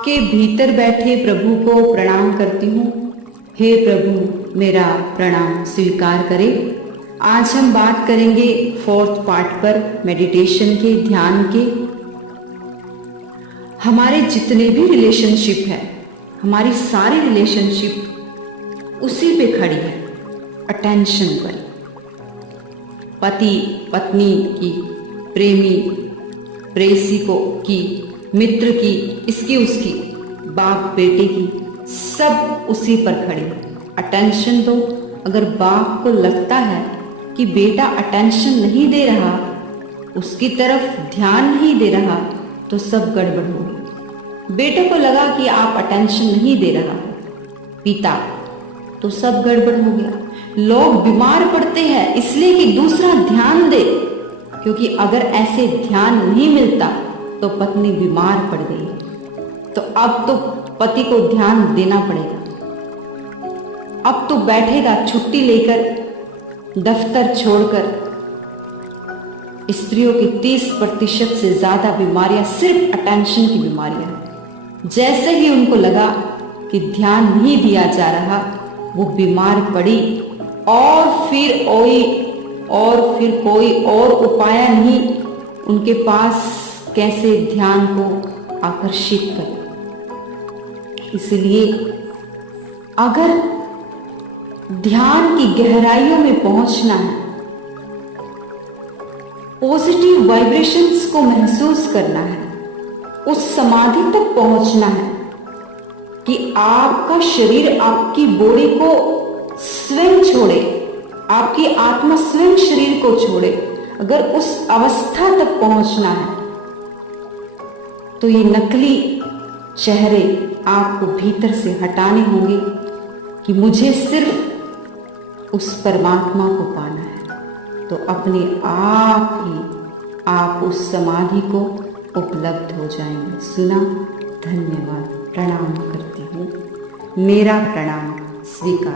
के भीतर बैठे प्रभु को प्रणाम करती हूँ। हे प्रभु, मेरा प्रणाम स्वीकार करें। आज हम बात करेंगे 4th पार्ट पर, मेडिटेशन के, ध्यान के। हमारे जितने भी रिलेशनशिप है, हमारी सारी रिलेशनशिप उसी पे खड़ी है, अटेंशन पर। पति पत्नी की, प्रेमी प्रेयसी को की, मित्र की, इसकी उसकी, बाप बेटे की, सब उसी पर खड़े हैं। अटेंशन दो। अगर बाप को लगता है कि बेटा अटेंशन नहीं दे रहा, उसकी तरफ ध्यान नहीं दे रहा, तो सब गड़बड़ होगी। बेटे को लगा कि आप अटेंशन नहीं दे रहा पिता, तो सब गड़बड़ हो गया। लोग बीमार पड़ते हैं इसलिए कि दूसरा ध्यान दे, क्योंकि अगर ऐसे ध्यान नहीं मिलता तो पत्नी बीमार पड़ गई। तो अब तो पति को ध्यान देना पड़ेगा। अब तो बैठेगा छुट्टी लेकर, दफ्तर छोड़कर। स्त्रियों की 30% से ज्यादा बीमारियां सिर्फ अटेंशन की बीमारियां हैं। जैसे ही उनको लगा कि ध्यान नहीं दिया जा रहा, वो बीमार पड़ी और फिर कोई और उपाय नहीं उनके पास कैसे ध्यान को आकर्षित करें। इसलिए अगर ध्यान की गहराइयों में पहुंचना है, पॉजिटिव वाइब्रेशंस को महसूस करना है, उस समाधि तक पहुंचना है कि आपका शरीर आपकी बॉडी को स्वयं छोड़े, आपकी आत्मा स्वयं शरीर को छोड़े। अगर उस अवस्था तक पहुंचना है तो ये नकली चेहरे आपको भीतर से हटाने होंगे कि मुझे सिर्फ उस परमात्मा को पाना है। तो अपने आप ही आप उस समाधि को उपलब्ध हो जाएंगे। सुना? धन्यवाद। प्रणाम करती हूँ। मेरा प्रणाम स्वीकार।